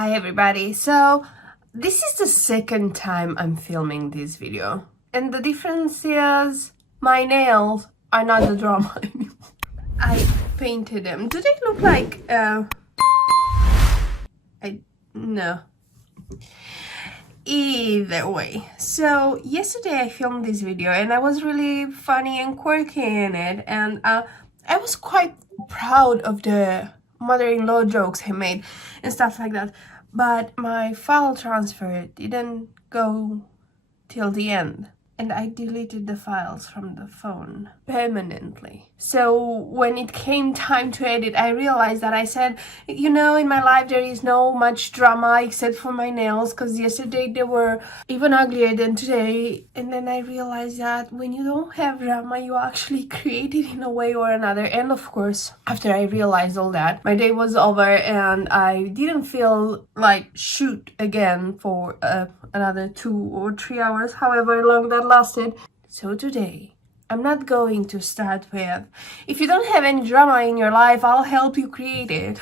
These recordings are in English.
Hi everybody, so this is the second time I'm filming this video, and the difference is my nails are not the drama anymore. I painted them. Do they look like no. Either way, so yesterday I filmed this video and I was really funny and quirky in it, and I was quite proud of the mother-in-law jokes I made and stuff like that, but my file transfer didn't go till the end and I deleted the files from the phone permanently. So when it came time to edit, I realized that I said, you know, in my life there is no much drama except for my nails, because yesterday they were even uglier than today. And then I realized that when you don't have drama, you actually create it in a way or another. And of course, after I realized all that, my day was over and I didn't feel like shoot again for another 2 or 3 hours, however long that lasted. So today I'm not going to start with, if you don't have any drama in your life, I'll help you create it.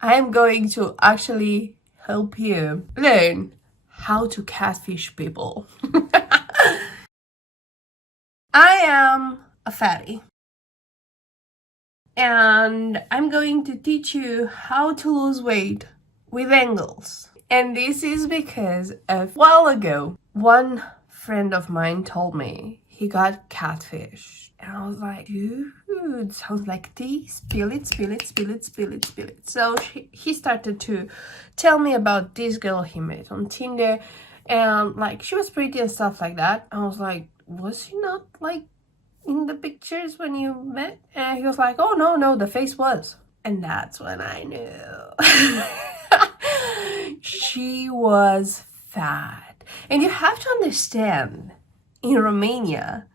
I'm going to actually help you learn how to catfish people. I am a fatty, and I'm going to teach you how to lose weight with angles. And this is because a while ago, one friend of mine told me he got catfish. And I was like, dude, sounds like tea. Spill it, spill it, spill it, spill it, spill it. So he started to tell me about this girl he met on Tinder. And like, she was pretty and stuff like that. I was like, was she not like in the pictures when you met? And he was like, oh, no, the face was. And that's when I knew. She was fat. And you have to understand, in Romania,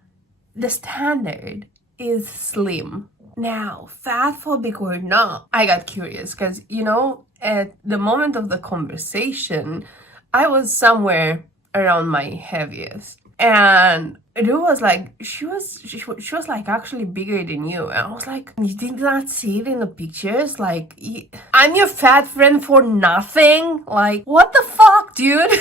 the standard is slim. Now, fat phobic or not, I got curious because, you know, at the moment of the conversation, I was somewhere around my heaviest. And it was like, she was like actually bigger than you. And I was like, you did not see it in the pictures? Like, I'm your fat friend for nothing? Like, what the fuck, dude?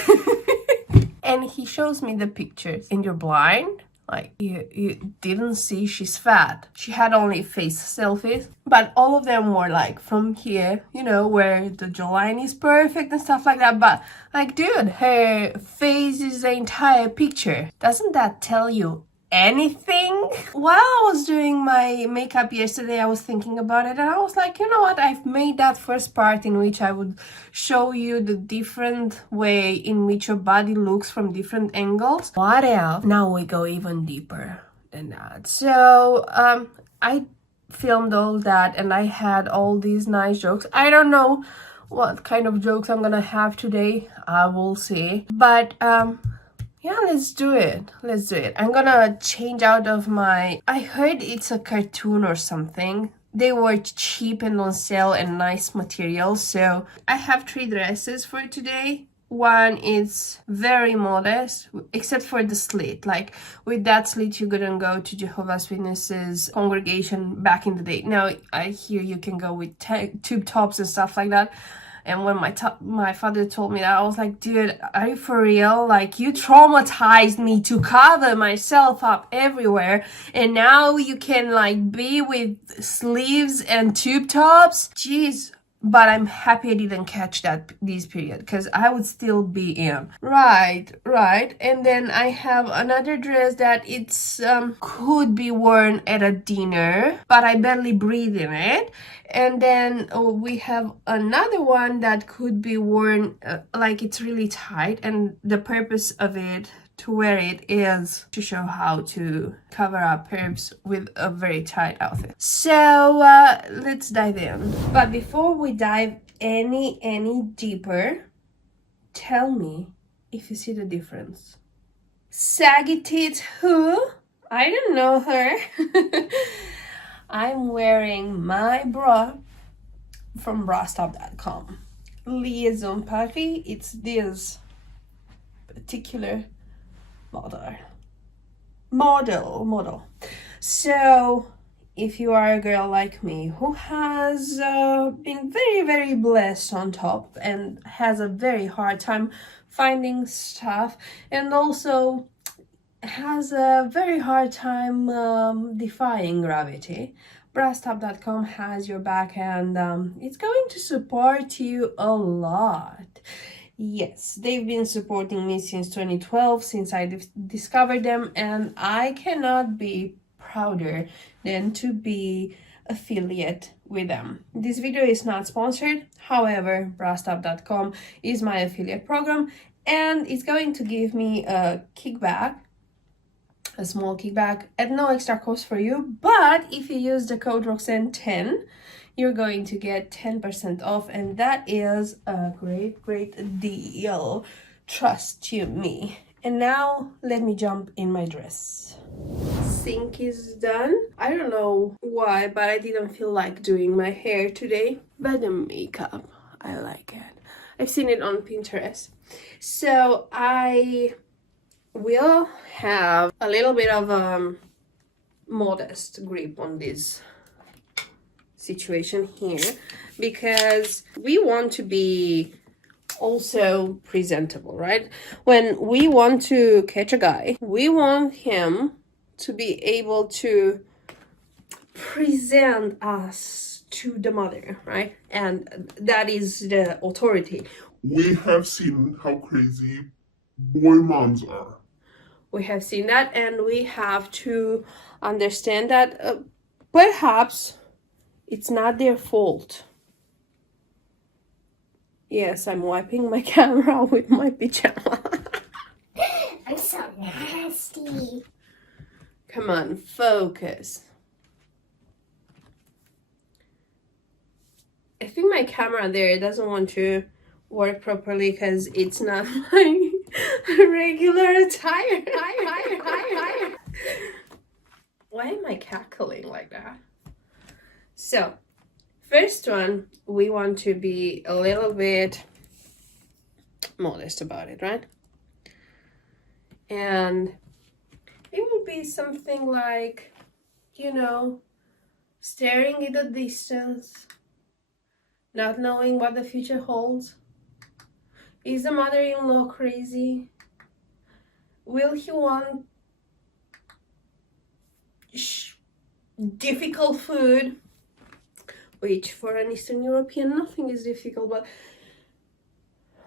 And he shows me the pictures. And you're blind? Like, you didn't see she's fat. She had only face selfies, but all of them were like from here, you know, where the jawline is perfect and stuff like that. But like, dude, her face is the entire picture. Doesn't that tell you anything? While I was doing my makeup yesterday, I was thinking about it and I was like, you know what, I've made that first part in which I would show you the different way in which your body looks from different angles. What if now we go even deeper than that? So I filmed all that and I had all these nice jokes. I don't know what kind of jokes I'm gonna have today. I will see, but yeah, let's do it. I'm gonna change out of my... I heard it's a cartoon or something. They were cheap and on sale and nice material. So I have 3 dresses for today. One is very modest, except for the slit. Like, with that slit, you couldn't go to Jehovah's Witnesses congregation back in the day. Now, I hear you can go with tube tops and stuff like that. And when my father told me that, I was like, dude, are you for real? Like, you traumatized me to cover myself up everywhere. And now you can, like, be with sleeves and tube tops? Jeez. But I'm happy I didn't catch this period, because I would still be in. Right. And then I have another dress that it's could be worn at a dinner, but I barely breathe in it. And then we have another one that could be worn like it's really tight, and the purpose of it to wear it is to show how to cover up curves with a very tight outfit. So let's dive in. But before we dive any deeper, tell me if you see the difference. Saggy tits who? I don't know her. I'm wearing my bra from brastop.com. Liaison Puffy. It's this particular model. So if you are a girl like me who has been very, very blessed on top and has a very hard time finding stuff, and also has a very hard time defying gravity, BrassTop.com has your back, and it's going to support you a lot. Yes, they've been supporting me since 2012, since I discovered them, and I cannot be prouder than to be affiliate with them. This video is not sponsored, however, BrassTop.com is my affiliate program, and it's going to give me a kickback, a small kickback at no extra cost for you. But if you use the code Roxanne10, you're going to get 10% off, and that is a great deal, trust you me. And now let me jump in my dress. Sink is done. I don't know why, but I didn't feel like doing my hair today, but the makeup, I like it. I've seen it on Pinterest, so I will have a little bit of modest grip on this situation here, because we want to be also presentable, right? When we want to catch a guy, we want him to be able to present us to the mother, right? And that is the authority. We have seen how crazy boy moms are. We have seen that, and we have to understand that perhaps it's not their fault. Yes, I'm wiping my camera with my pajama. I'm so nasty. Come on, focus. I think my camera there doesn't want to work properly because it's not my regular attire. Why am I cackling like that? So, first one, we want to be a little bit modest about it, right? And it would be something like, you know, staring at the distance, not knowing what the future holds. Is the mother-in-law crazy? Will he want difficult food? Which for an Eastern European, nothing is difficult, but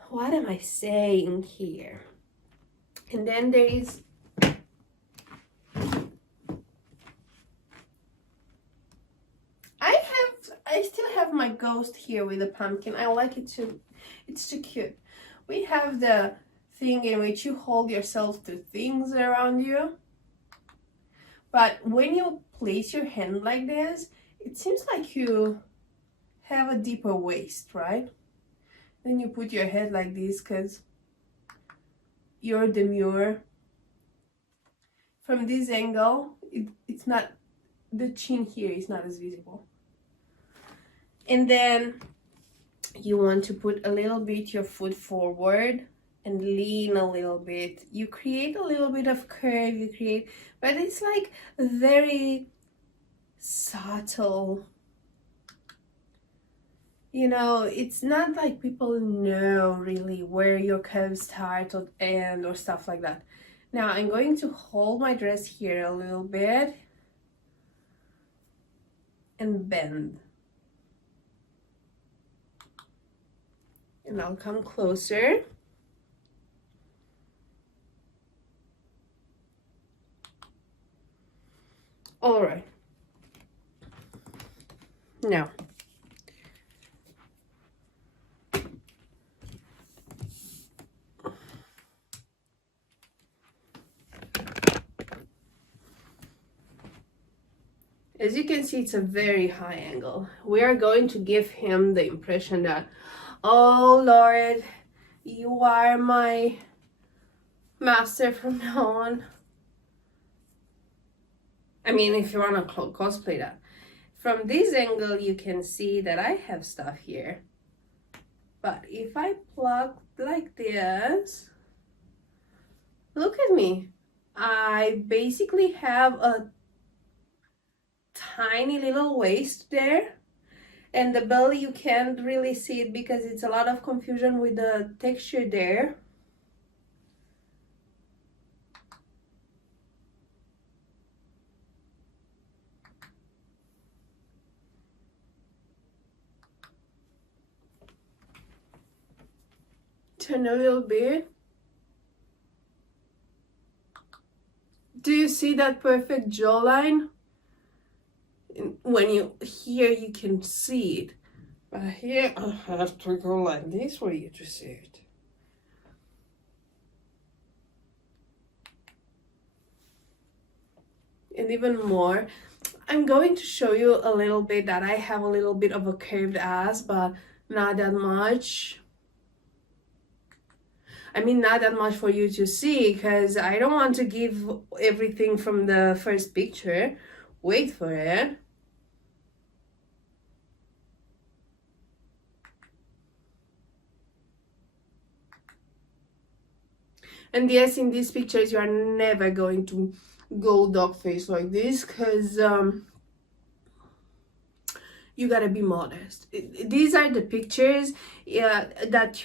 what am I saying here? And then there is I still have my ghost here with the pumpkin. I like it too. It's too cute. We have the thing in which you hold yourself to things around you. But when you place your hand like this, it seems like you have a deeper waist, right? Then you put your head like this because you're demure. From this angle, it's not, the chin here is not as visible. And then you want to put a little bit your foot forward and lean a little bit. You create a little bit of curve, you create, but it's like very subtle. You know, it's not like people know really where your curves start or end or stuff like that. Now I'm going to hold my dress here a little bit and bend. And I'll come closer. All right. Now, as you can see, it's a very high angle. We are going to give him the impression that, oh Lord, you are my master from now on. I mean, if you want to cosplay that. From this angle, you can see that I have stuff here. But if I pluck like this, look at me. I basically have a tiny little waist there, and the belly you can't really see it because it's a lot of confusion with the texture there. Turn a little bit. Do you see that perfect jawline? When you here you can see it, but here I have to go like this for you to see it. And even more, I'm going to show you a little bit that I have a little bit of a curved ass, but not that much. I mean, not that much for you to see, because I don't want to give everything from the first picture. Wait for it. And yes, in these pictures, you are never going to go dog face like this, because you gotta be modest. These are the pictures that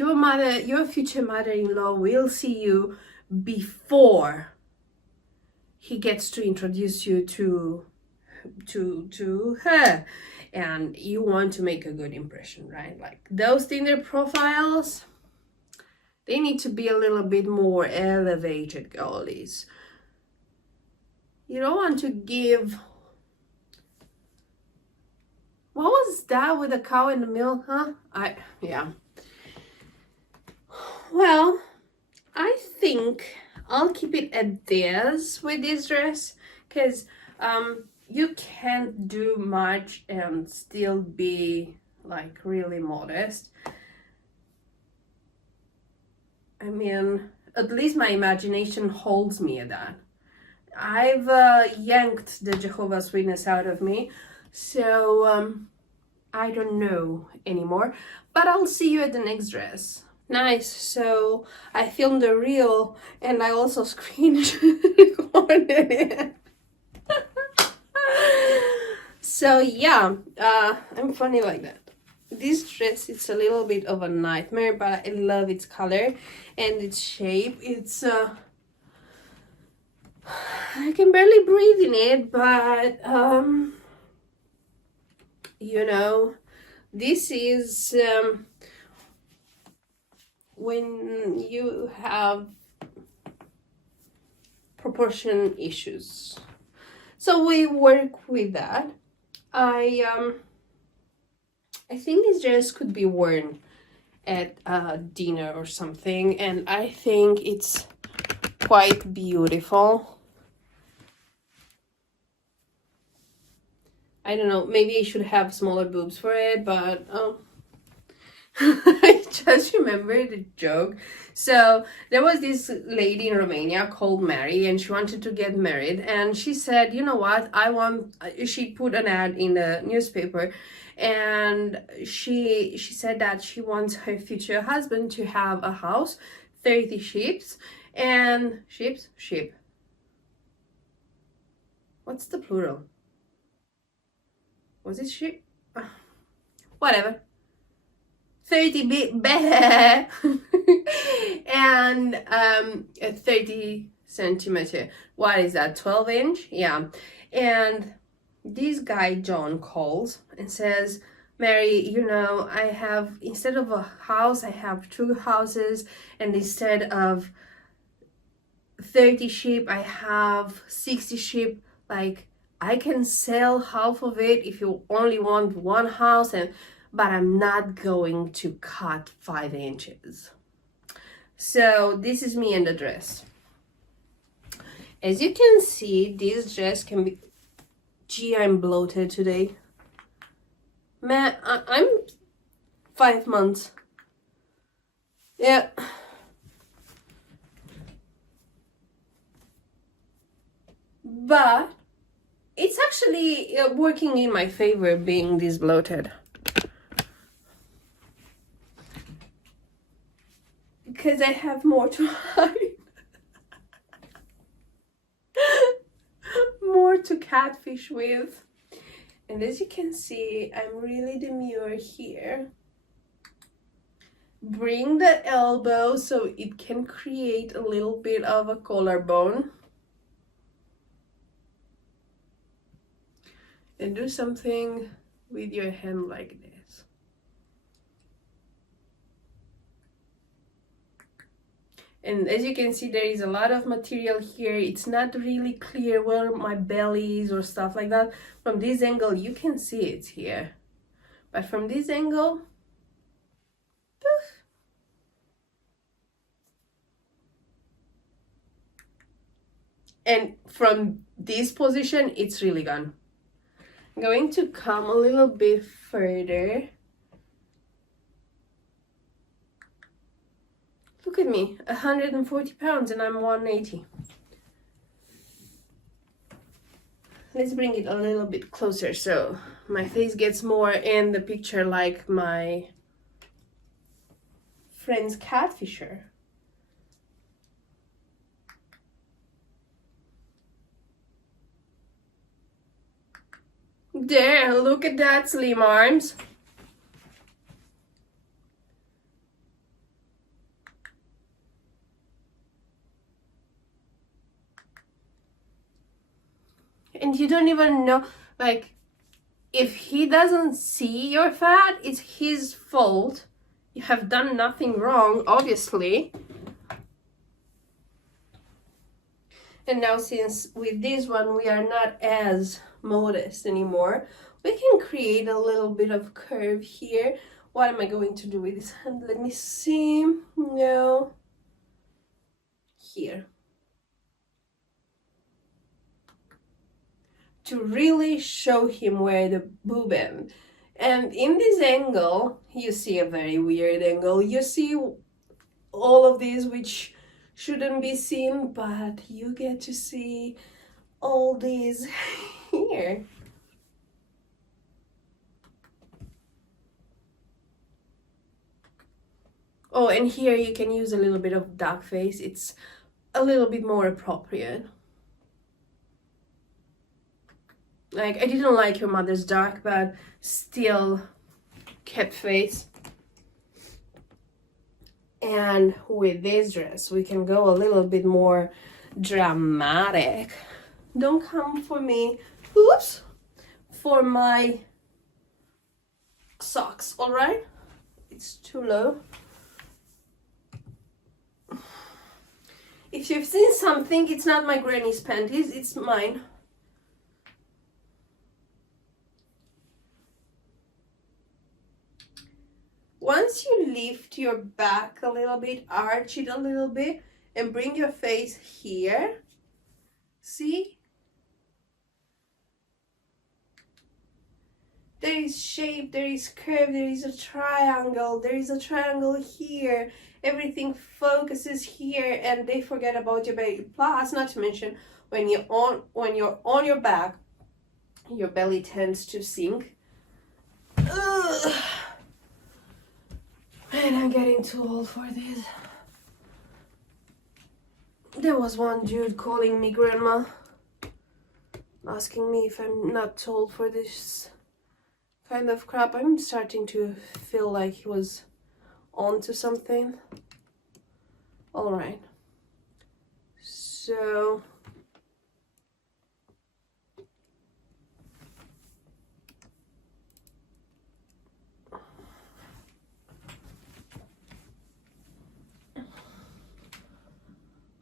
your future mother-in-law will see you before he gets to introduce you to her, and you want to make a good impression, right? Like those Tinder profiles, they need to be a little bit more elevated, girlies. You don't want to give... What was that with the cow in the milk, huh? Yeah. Well, I think I'll keep it at this with this dress, because you can't do much and still be like really modest. I mean, at least my imagination holds me at that. I've yanked the Jehovah's Witness out of me, so I don't know anymore, but I'll see you at the next dress. Nice. So I filmed the reel and I also screen recorded it. So yeah, I'm funny like that. This dress, it's a little bit of a nightmare, but I love its color and its shape. It's I can barely breathe in it, but you know, this is when you have proportion issues. So we work with that. I think this dress could be worn at dinner or something, and I think it's quite beautiful. I don't know, maybe I should have smaller boobs for it, but I just remember the joke. So there was this lady in Romania called Mary, and she wanted to get married, and she said, you know what, she put an ad in the newspaper, and she said that she wants her future husband to have a house, 30 sheep, and sheep. What's the plural? Was it sheep? Whatever. 30 and 30 centimeter. What is that? 12 inch? Yeah. And this guy John calls and says, Mary, you know, I have, instead of a house, I have 2 houses, and instead of 30 sheep, I have 60 sheep. Like, I can sell half of it if you only want 1 house, but I'm not going to cut 5 inches. So this is me in the dress. As you can see, this dress can be... Gee, I'm bloated today. Man, I'm 5 months. Yeah. But it's actually working in my favor being this bloated. Because I have more to hide. More to catfish with. And as you can see, I'm really demure here. Bring the elbow so it can create a little bit of a collarbone. And do something with your hand like this. And as you can see, there is a lot of material here. It's not really clear where my belly is or stuff like that. From this angle, you can see it's here. But from this angle, poof. And from this position, it's really gone. I'm going to come a little bit further. Look at me, 140 pounds and I'm 180. Let's bring it a little bit closer so my face gets more in the picture like my friend's catfisher. There, look at that, slim arms. And you don't even know, like, if he doesn't see your fat, it's his fault. You have done nothing wrong, obviously. And now since with this one we are not as modest anymore, we can create a little bit of curve here. What am I going to do with this hand? Let me see. No. Here. To really show him where the boob ends. And in this angle, you see a very weird angle. You see all of these which shouldn't be seen, but you get to see all these here. Oh, and here you can use a little bit of duck face. It's a little bit more appropriate. Like, I didn't like your mother's dark, but still kept face. And with this dress, we can go a little bit more dramatic. Don't come for me, oops, for my socks, all right? It's too low. If you've seen something, it's not my granny's panties, it's mine. Once you lift your back a little bit, arch it a little bit, and bring your face here, see? There is shape, there is curve, there is a triangle here. Everything focuses here, and they forget about your belly. Plus, not to mention, when you're on your back, your belly tends to sink. Ugh. And I'm getting too old for this. There was one dude calling me grandma, asking me if I'm not too old for this kind of crap. I'm starting to feel like he was onto something. All right. So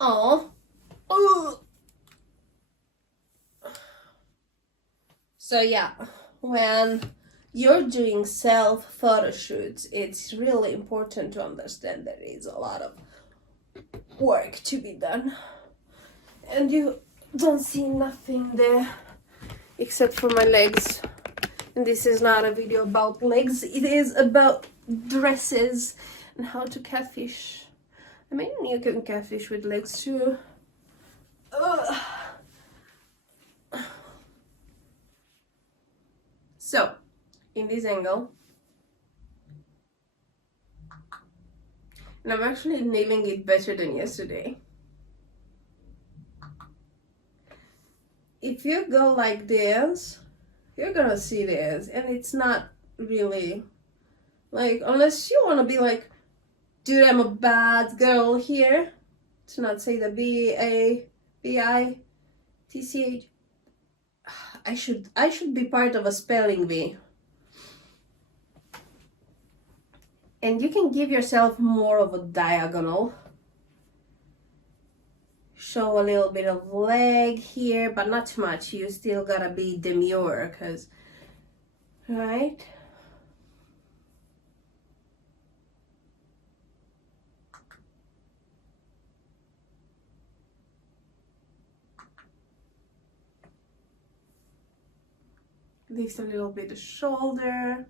oh. So yeah, when you're doing self photo shoots, it's really important to understand there is a lot of work to be done. And you don't see nothing there except for my legs. And this is not a video about legs, it is about dresses and how to catfish. I mean, you can catfish with legs too. So, in this angle, and I'm actually nailing it better than yesterday. If you go like this, you're gonna see this, and it's not really like, unless you want to be like, dude, I'm a bad girl here, to not say the B-A-B-I-T-C-H. I should be part of a spelling bee. And you can give yourself more of a diagonal. Show a little bit of leg here, but not too much. You still gotta be demure, cause, right? Lift a little bit the shoulder.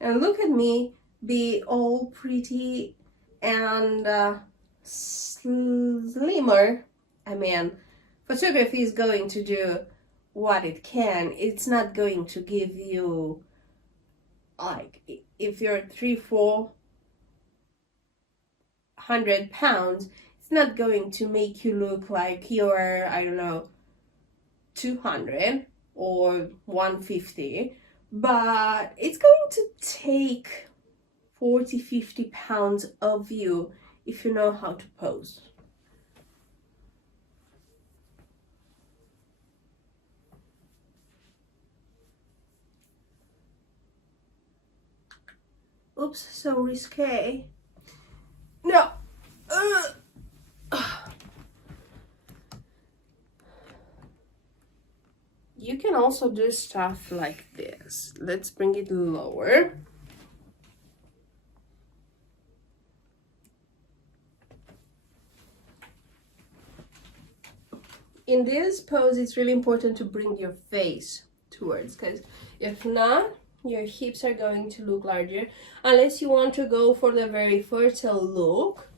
And look at me, be all pretty and slimmer. I mean, photography is going to do what it can. It's not going to give you, like, if you're 300-400 pounds, it's not going to make you look like you're, I don't know, 200 or 150. But it's going to take 40-50 pounds of you if you know how to pose. Oops, so risque. No. You can also do stuff like this. Let's bring it lower. In this pose, it's really important to bring your face towards, because if not, your hips are going to look larger, unless you want to go for the very fertile look.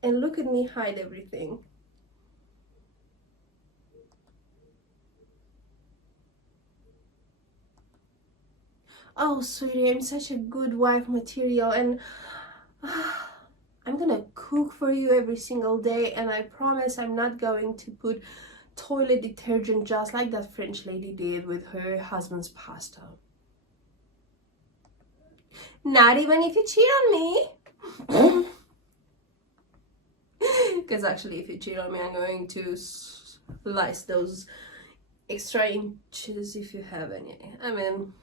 And look at me hide everything. Oh, sweetie, I'm such a good wife material, and I'm gonna cook for you every single day, and I promise I'm not going to put toilet detergent just like that French lady did with her husband's pasta. Not even if you cheat on me. Because actually, if you cheat on me, I'm going to slice those extra inches if you have any. I mean,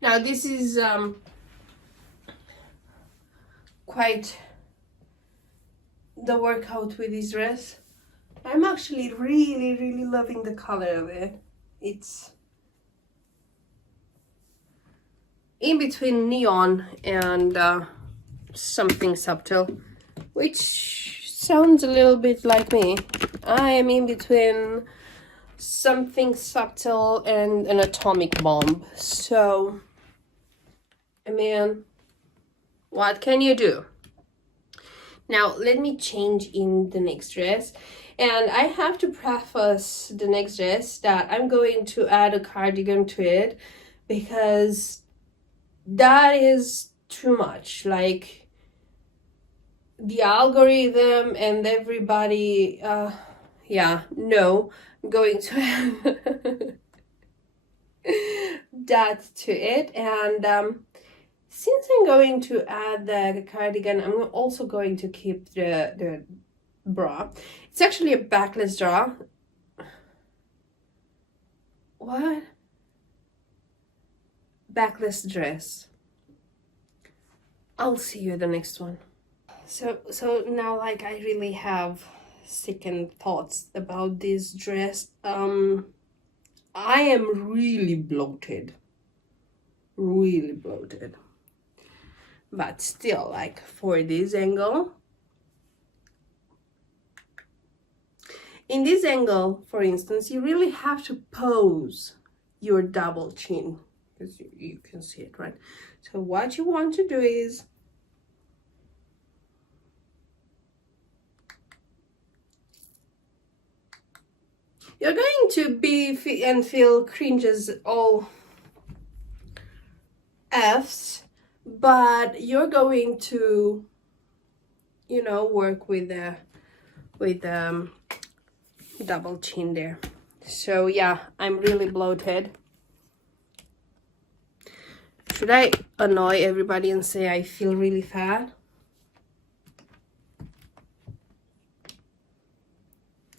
now this is quite the workout with this dress. I'm actually really loving the color of it. It's in between neon and something subtle, which sounds a little bit like me. I am in between something subtle and an atomic bomb. So, I mean, what can you do? Now, let me change in the next dress. And I have to preface the next dress that I'm going to add a cardigan to it, because that is too much. Like, the algorithm and everybody, yeah, no, I'm going to add that to it. And since I'm going to add the cardigan, I'm also going to keep the bra. It's actually a backless bra. What? Backless dress. I'll see you at the next one. So now, like, I really have second thoughts about this dress. I am really bloated. Really bloated. But still, like, for this angle, In this angle, for instance, you really have to pose your double chin, because you can see it, right? So what you want to do is you're going to be and feel cringes all F's, but you're going to, you know, work with the double chin there. So yeah, I'm really bloated. Should I annoy everybody and say I feel really fat?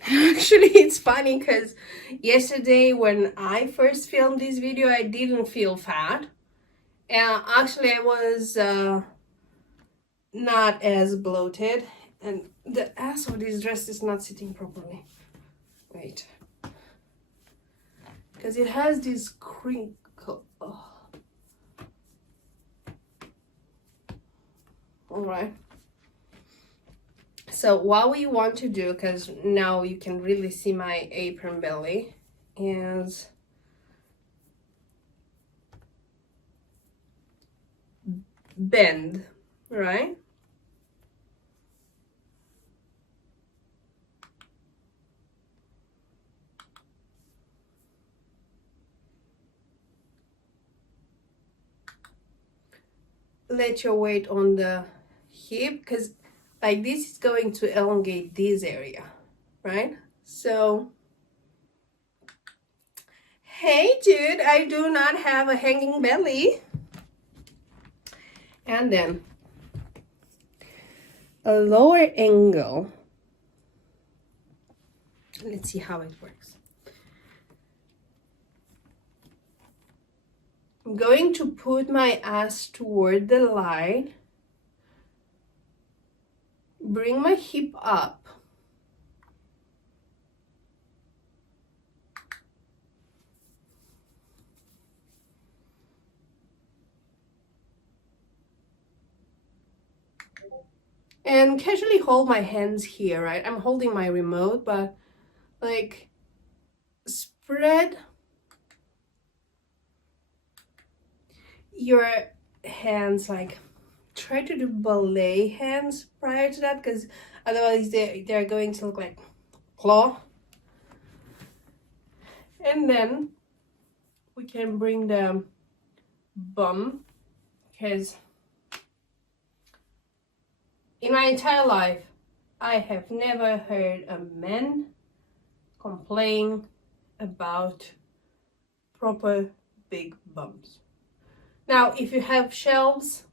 Actually, it's funny because yesterday when I first filmed this video, I didn't feel fat. And actually, I was not as bloated. And the ass of this dress is not sitting properly. Wait. Because it has this crinkle. Oh. Alright. So what we want to do, because now you can really see my apron belly, is bend, right? Let your weight on the hip, because like this is going to elongate this area, right? So, hey dude, I do not have a hanging belly. And then a lower angle. Let's see how it works. I'm going to put my ass toward the line, bring my hip up, and casually hold my hands here, right? I'm holding my remote, but like spread your hands, like try to do ballet hands prior to that, because otherwise they're going to look like claw. And then we can bring the bum, because in my entire life I have never heard a man complain about proper big bums. Now, if you have shelves,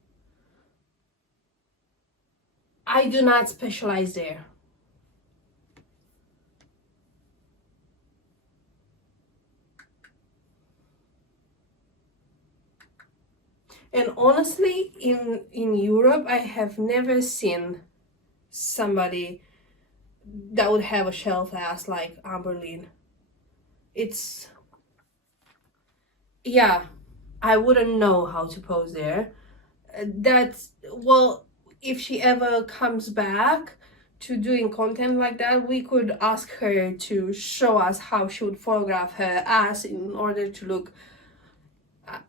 I do not specialize there. And honestly, in Europe, I have never seen somebody that would have a shelf ass like Amberlin. It's, yeah, I wouldn't know how to pose there. That's, well, if she ever comes back to doing content like that, we could ask her to show us how she would photograph her ass in order to look,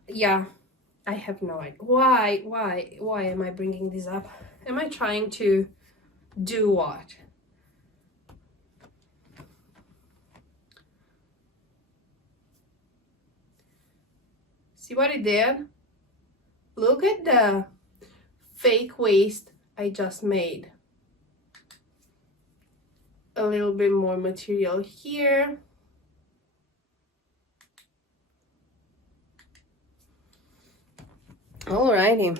yeah, I have no idea. Why am I bringing this up? Am I trying to do what? See what I did? Look at the fake waist I just made. A little bit more material here. Alrighty.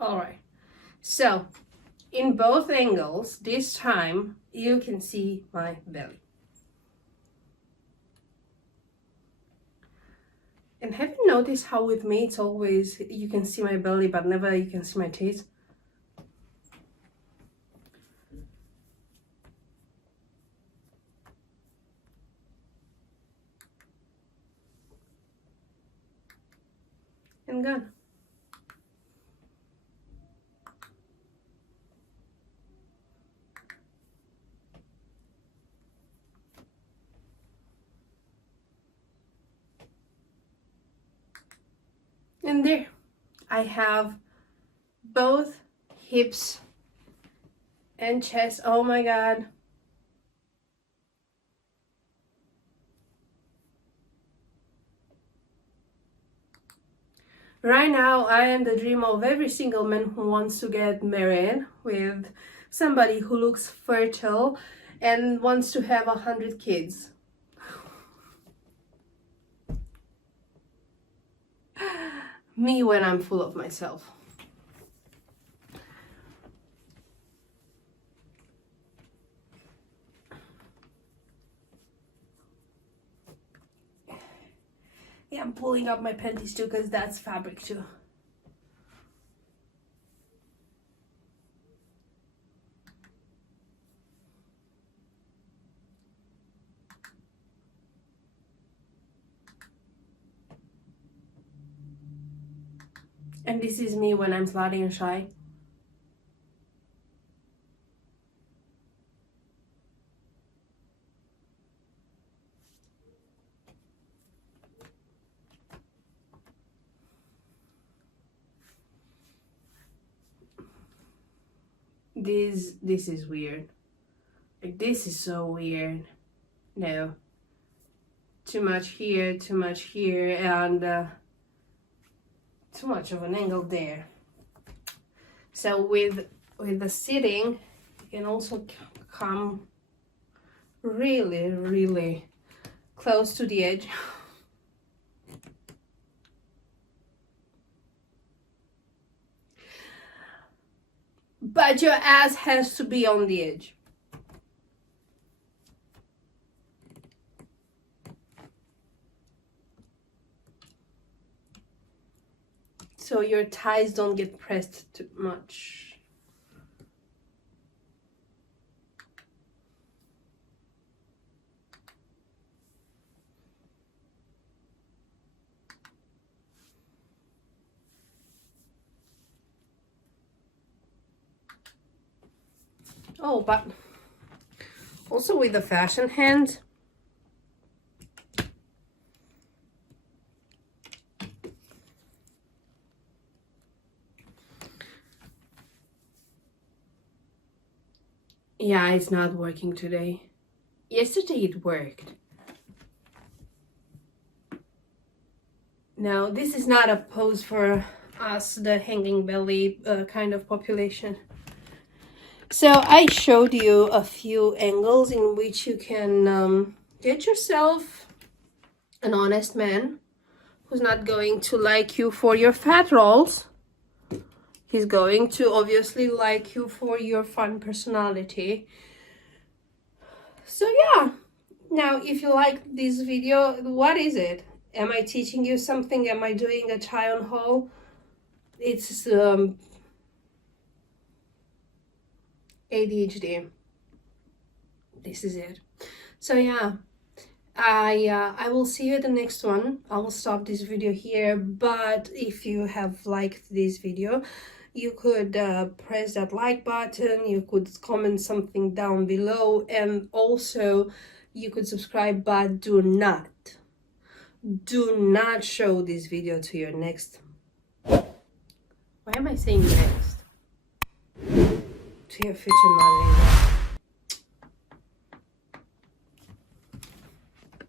Alright, so in both angles, this time you can see my belly. And have you noticed how with me it's always you can see my belly but never you can see my tits? And gone. And there, I have both hips and chest. Oh my god. Right now, I am the dream of every single man who wants to get married with somebody who looks fertile and wants to have 100 kids. Me when I'm full of myself. Yeah, I'm pulling up my panties too because that's fabric too. And this is me when I'm slutty and shy. This is weird. Like, this is so weird. No. Too much here, and too much of an angle there. So with the sitting, you can also come really close to the edge. But your ass has to be on the edge. So your thighs don't get pressed too much. Oh, but also with the fashion hands, yeah, it's not working today. Yesterday it worked. No, this is not a pose for us, the hanging belly kind of population. So I showed you a few angles in which you can get yourself an honest man who's not going to like you for your fat rolls. He's going to obviously like you for your fun personality. So yeah, now if you like this video, what is it? Am I teaching you something? Am I doing a try on haul? It's ADHD. This is it. So yeah, I will see you at the next one. I will stop this video here, but if you have liked this video, you could press that like button, you could comment something down below, and also you could subscribe, but do not show this video to your next, why am I saying next, to your future mother-in-law.